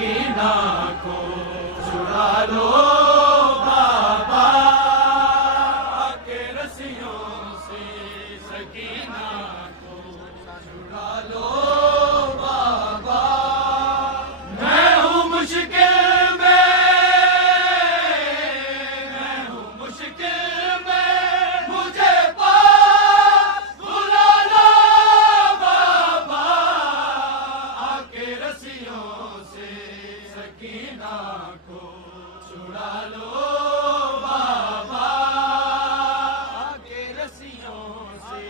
सकीना को छुड़ा लो बाबा के रस्सियों से, सकीना को छुड़ा लो बाबा। मैं हूँ मुश्किल में, मैं हूँ मुश्किल में, मुझे पास बुला लो बाबा आके रस्सियों से, सकीना को छुड़ा लो बाबा आके रस्सियों से,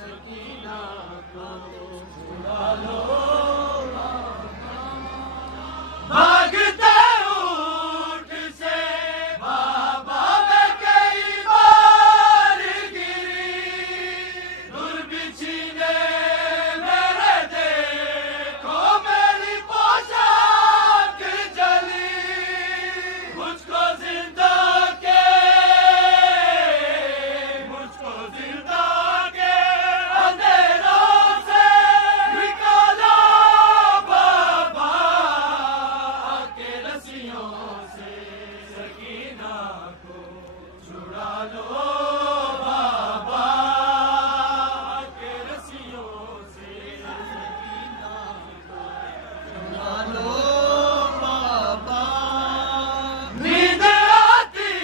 सकीना को छुड़ा लो बाबा। भागते ऊंट से बाबा मैं कई बार गिरी, दुर्बिछी ने मेरे देखो मेरी पोशाक जली, मुझको जिंदा के, मुझको जिंदा के अंधेरों से निकालो बाबा आके रस्सियों से, सकीना को छुड़ा लो बाबा आके रस्सियों से, सकीना को छुड़ा लो बाबा। नींद आती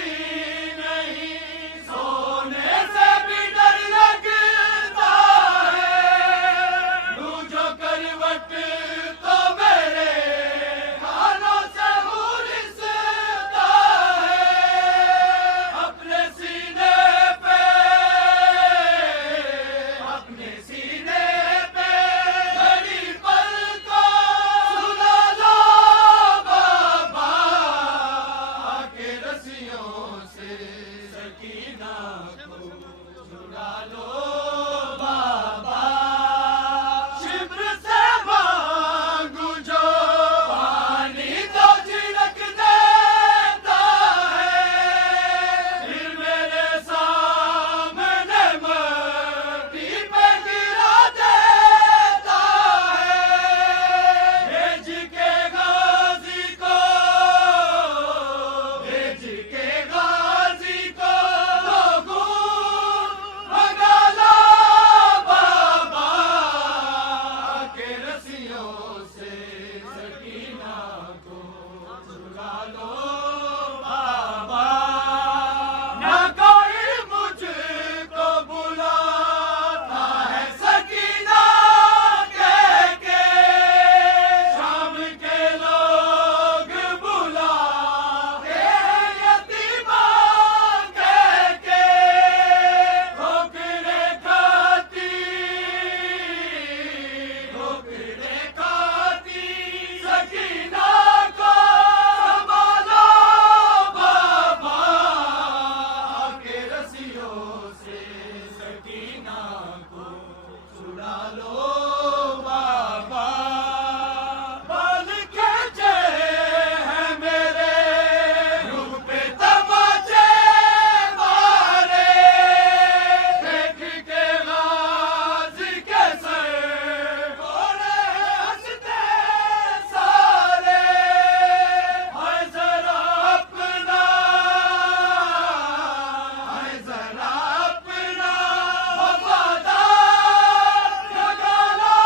नहीं, सोने से भी डर लगता है, जो करवट तो मेरे कानों से हुरिसता है। अपने सीने पे, अपने सीने पे घड़ी पल को सुला लो बाबा आके रस्सियों से, सकीना को छुड़ा लो बाबा। शिब्र से मांगू जो पानी तो छिड़क देता है, फिर मेरे सामने मट्टी पे गिरा देता है। भेज के गाजी को, भेज के गाजी को तो भगा लो बाबा आके रस्सियों से, सकीना को छुड़ा लो बाबा। ना कोई मुझको बुलाता है सकीना कह के, शाम के लोग बुलाते हैं यतीमा कह के, ठोकरे खाती, ठोकरे खाती सकीना को संभालो बाबा आके रस्सियों से, सकीना को छुड़ा लो बाबा। बाल खींचे हैं मेरे रूह पे तमाचे मारे, देख के गाजी के सर फोड़े हंसते सारे। हाय जरा अपना, हाय जरा अपना वफादार जगा लो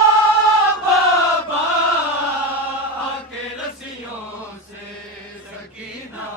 बाबा आके रस्सियों से, सकीना